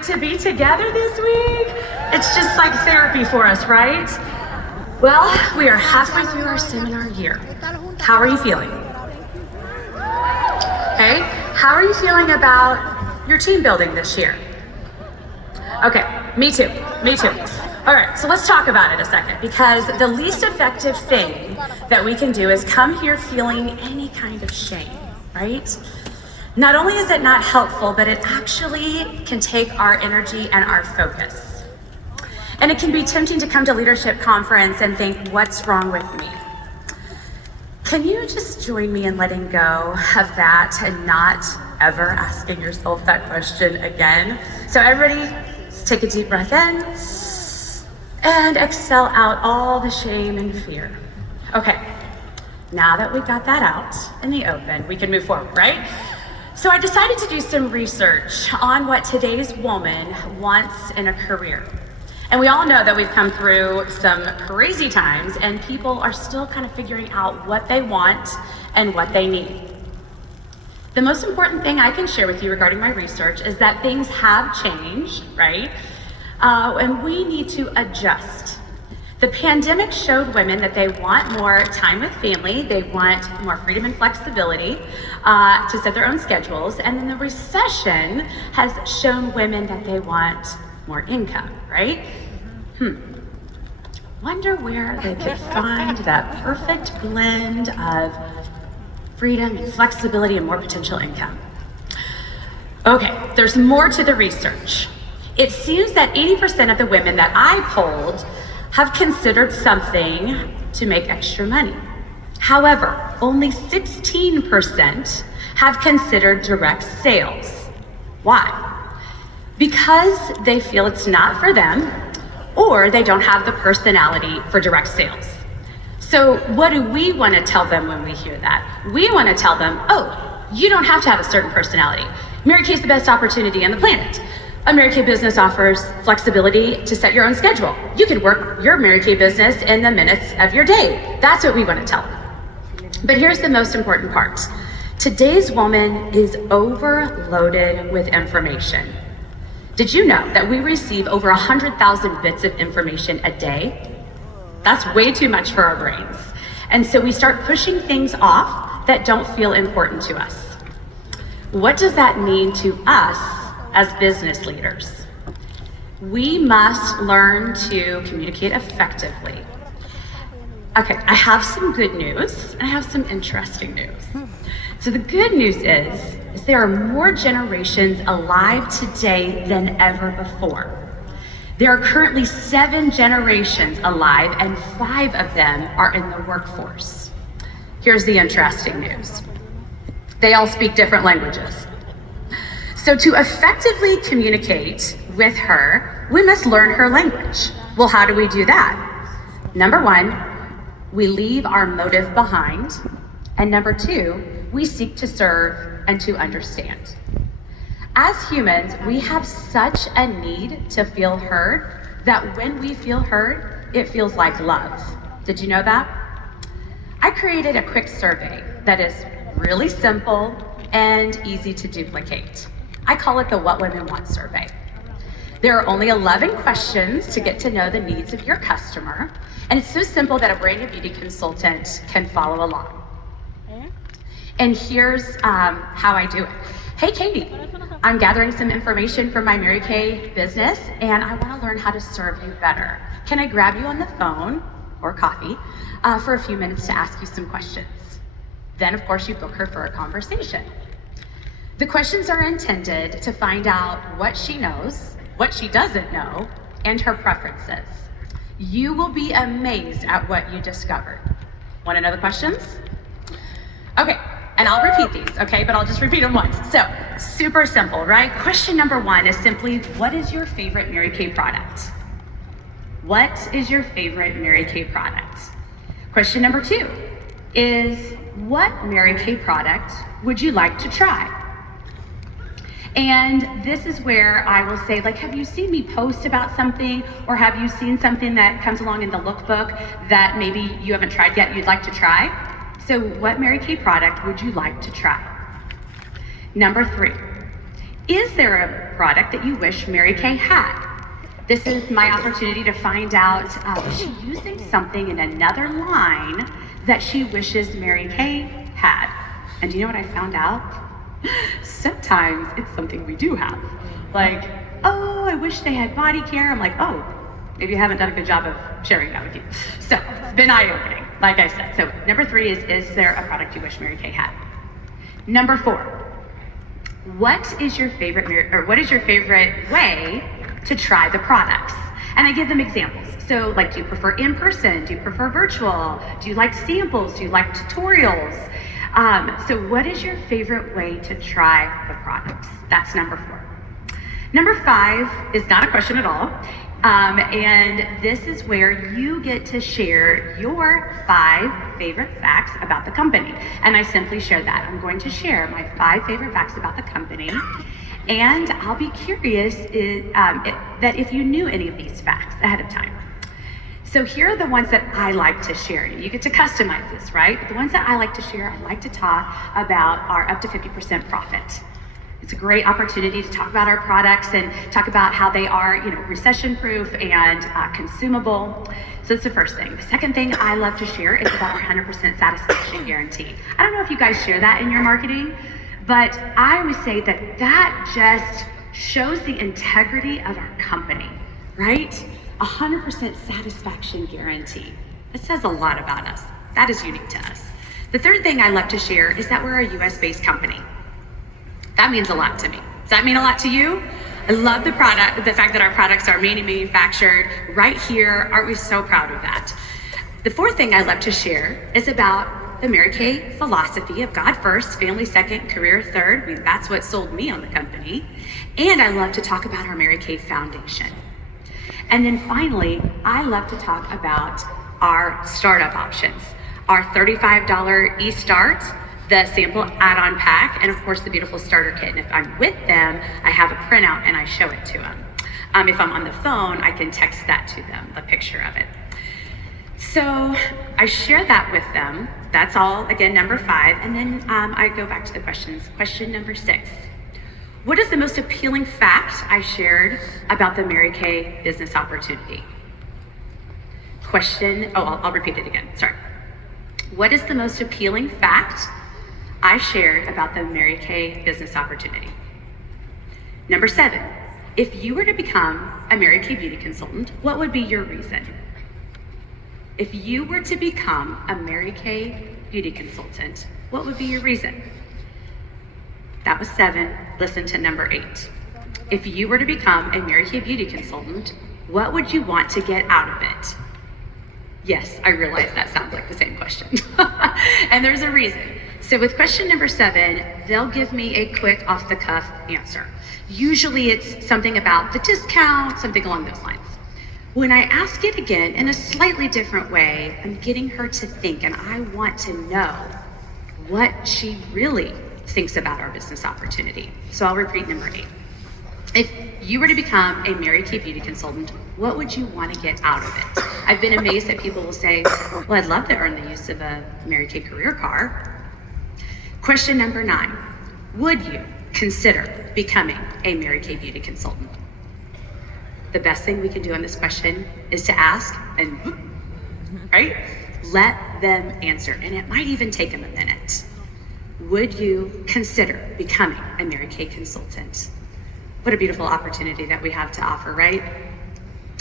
great to be together this week? It's just like therapy for us, right? Well, we are halfway through our seminar year. How are you feeling? Hey, how are you feeling about your team building this year? Okay, me too. All right, so let's talk about it a second, because the least effective thing that we can do is come here feeling any kind of shame, right? Not only is it not helpful, but it actually can take our energy and our focus. And it can be tempting to come to leadership conference and think, what's wrong with me? Can you just join me in letting go of that and not ever asking yourself that question again? So everybody, just take a deep breath in and exhale out all the shame and fear. Okay, now that we've got that out in the open, we can move forward, right? So I decided to do some research on what today's woman wants in a career. And we all know that we've come through some crazy times and people are still kind of figuring out what they want and what they need. The most important thing I can share with you regarding my research is that things have changed, right? And we need to adjust. The pandemic showed women that they want more time with family, they want more freedom and flexibility to set their own schedules, and then the recession has shown women that they want more income, right? Wonder where they could find that perfect blend of freedom and flexibility and more potential income. Okay, there's more to the research. It seems that 80% of the women that I polled have considered something to make extra money. However, only 16% have considered direct sales. Why? Because they feel it's not for them, or they don't have the personality for direct sales. So what do we want to tell them when we hear that? We want to tell them, oh, you don't have to have a certain personality. Mary Kay's the best opportunity on the planet. A Mary Kay business offers flexibility to set your own schedule. You can work your Mary Kay business in the minutes of your day. That's what we want to tell them. But here's the most important part. Today's woman is overloaded with information. Did you know that we receive over 100,000 bits of information a day? That's way too much for our brains. And so we start pushing things off that don't feel important to us. What does that mean to us as business leaders? We must learn to communicate effectively. Okay, I have some good news and I have some interesting news. So the good news is there are more generations alive today than ever before. There are currently 7 generations alive and 5 of them are in the workforce. Here's the interesting news. They all speak different languages. So to effectively communicate with her, we must learn her language. Well, how do we do that? Number 1, we leave our motive behind. And number 2, we seek to serve and to understand. As humans, we have such a need to feel heard that when we feel heard, it feels like love. Did you know that? I created a quick survey that is really simple and easy to duplicate. I call it the What Women Want survey. There are only 11 questions to get to know the needs of your customer, and it's so simple that a brand new beauty consultant can follow along. And here's how I do it. Hey, Katie, I'm gathering some information from my Mary Kay business, and I want to learn how to serve you better. Can I grab you on the phone or coffee for a few minutes to ask you some questions? Then, of course, you book her for a conversation. The questions are intended to find out what she knows, what she doesn't know, and her preferences. You will be amazed at what you discovered. Want to know the questions? Okay, and I'll repeat these, okay? But I'll just repeat them once. So, super simple, right? Question number 1 is simply, what is your favorite Mary Kay product? What is your favorite Mary Kay product? Question number 2 is, what Mary Kay product would you like to try? And this is where I will say, like, have you seen me post about something, or have you seen something that comes along in the lookbook that maybe you haven't tried yet you'd like to try? So what Mary Kay product would you like to try? Number 3, Is there a product that you wish Mary Kay had? This is my opportunity to find out is she using something in another line that she wishes Mary Kay had? And do you know what I found out? Sometimes it's something we do have. Like, oh, I wish they had body care. I'm like, oh, maybe you haven't done a good job of sharing that with you. So it's been eye-opening, like I said. So number 3 is there a product you wish Mary Kay had? Number 4, what is your favorite way to try the products? And I give them examples. So like, do you prefer in-person? Do you prefer virtual? Do you like samples? Do you like tutorials? So what is your favorite way to try the products? That's number 4. Number 5 is not a question at all. And this is where you get to share your 5 favorite facts about the company. And I simply share that. I'm going to share my 5 favorite facts about the company. And I'll be curious that if you knew any of these facts ahead of time. So here are the ones that I like to share. You get to customize this, right? But the ones that I like to share, I like to talk about our up to 50% profit. It's a great opportunity to talk about our products and talk about how they are, recession-proof and consumable. So that's the first thing. The second thing I love to share is about our 100% satisfaction guarantee. I don't know if you guys share that in your marketing, but I always say that just shows the integrity of our company, right? 100% satisfaction guarantee. It says a lot about us. That is unique to us. The third thing I love to share is that we're a US-based company. That means a lot to me. Does that mean a lot to you? I love the fact that our products are made and manufactured right here. Aren't we so proud of that? The fourth thing I love to share is about the Mary Kay philosophy of God first, family second, career third. I mean, that's what sold me on the company. And I love to talk about our Mary Kay Foundation. And then finally, I love to talk about our startup options. Our $35 e-start, the sample add-on pack, and of course the beautiful starter kit. And if I'm with them, I have a printout and I show it to them. If I'm on the phone, I can text that to them, the picture of it. So I share that with them. That's all, again, number 5. And then I go back to the questions. Question number 6. What is the most appealing fact I shared about the Mary Kay business opportunity? I'll repeat it again, sorry. What is the most appealing fact I shared about the Mary Kay business opportunity? Number 7, if you were to become a Mary Kay beauty consultant, what would be your reason? If you were to become a Mary Kay beauty consultant, what would be your reason? That was 7. Listen to number 8. If you were to become a Mary Kay beauty consultant, what would you want to get out of it? Yes, I realize that sounds like the same question. And there's a reason. So with question number 7, they'll give me a quick off-the-cuff answer. Usually it's something about the discount, something along those lines. When I ask it again in a slightly different way, I'm getting her to think, and I want to know what she really thinks about our business opportunity. So I'll repeat number 8. If you were to become a Mary Kay beauty consultant, what would you want to get out of it? I've been amazed that people will say, well, I'd love to earn the use of a Mary Kay career car. Question number 9, would you consider becoming a Mary Kay beauty consultant? The best thing we can do on this question is to ask and, right? Let them answer, and it might even take them a minute. Would you consider becoming a Mary Kay consultant? What a beautiful opportunity that we have to offer, right?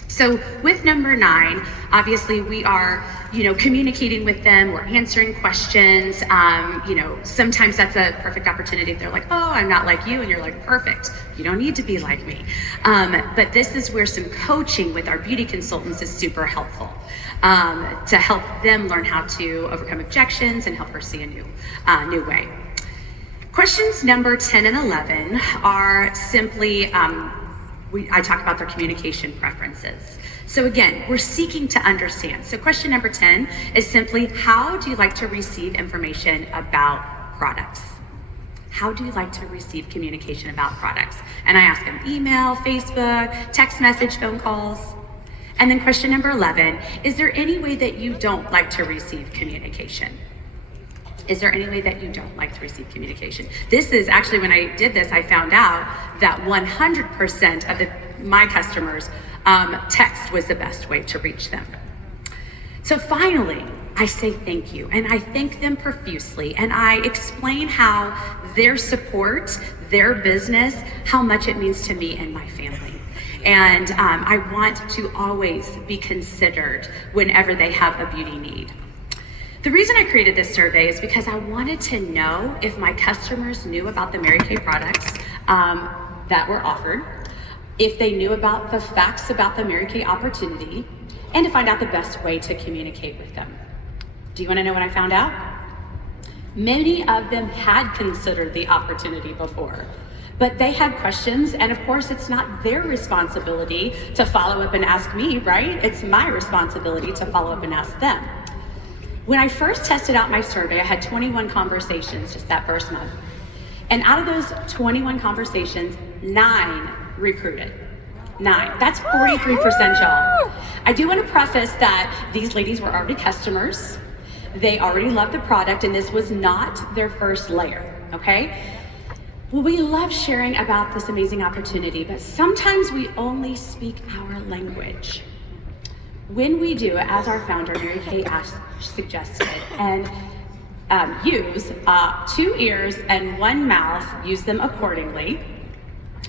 So with number 9, obviously we are, communicating with them, we're answering questions. Sometimes that's a perfect opportunity if they're like, oh, I'm not like you, and you're like, perfect, you don't need to be like me. But this is where some coaching with our beauty consultants is super helpful, to help them learn how to overcome objections and help her see a new way. Questions number 10 and 11 are simply, I talk about their communication preferences. So again, we're seeking to understand. So question number 10 is simply, how do you like to receive information about products? How do you like to receive communication about products? And I ask them email, Facebook, text message, phone calls. And then question number 11, is there any way that you don't like to receive communication? Is there any way that you don't like to receive communication? This is actually, when I did this, I found out that 100% of my customers, text was the best way to reach them. So finally, I say thank you, and I thank them profusely, and I explain how their support, their business, how much it means to me and my family. And I want to always be considered whenever they have a beauty need. The reason I created this survey is because I wanted to know if my customers knew about the Mary Kay products that were offered, if they knew about the facts about the Mary Kay opportunity, and to find out the best way to communicate with them. Do you want to know what I found out? Many of them had considered the opportunity before, but they had questions, and of course it's not their responsibility to follow up and ask me, right? It's my responsibility to follow up and ask them. When I first tested out my survey, I had 21 conversations just that first month. And out of those 21 conversations, 9 recruited. 9. That's 43%, y'all. I do want to preface that these ladies were already customers. They already loved the product, and this was not their first layer, okay? Well, we love sharing about this amazing opportunity, but sometimes we only speak our language. When we do, as our founder, Mary Kay suggested, and use 2 ears and 1 mouth, use them accordingly,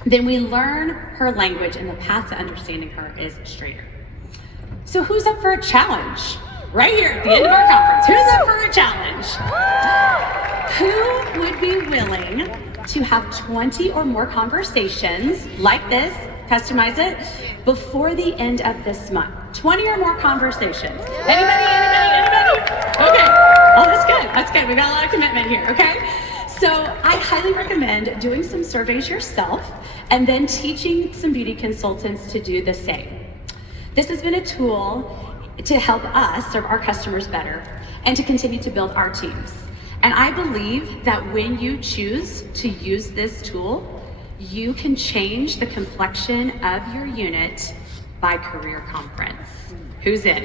then we learn her language, and the path to understanding her is straighter. So who's up for a challenge? Right here at the end of our conference, who's up for a challenge? Who would be willing to have 20 or more conversations like this, customize it, before the end of this month? 20 or more conversations. Anybody? Okay, oh, that's good. We got a lot of commitment here, okay? So I highly recommend doing some surveys yourself and then teaching some beauty consultants to do the same. This has been a tool to help us serve our customers better and to continue to build our teams. And I believe that when you choose to use this tool, you can change the complexion of your unit by career conference. Who's in?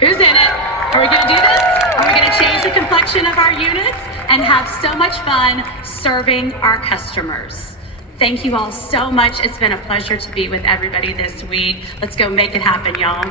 Who's in it? Are we gonna do this? Are we gonna change the complexion of our units and have so much fun serving our customers? Thank you all so much. It's been a pleasure to be with everybody this week. Let's go make it happen, y'all.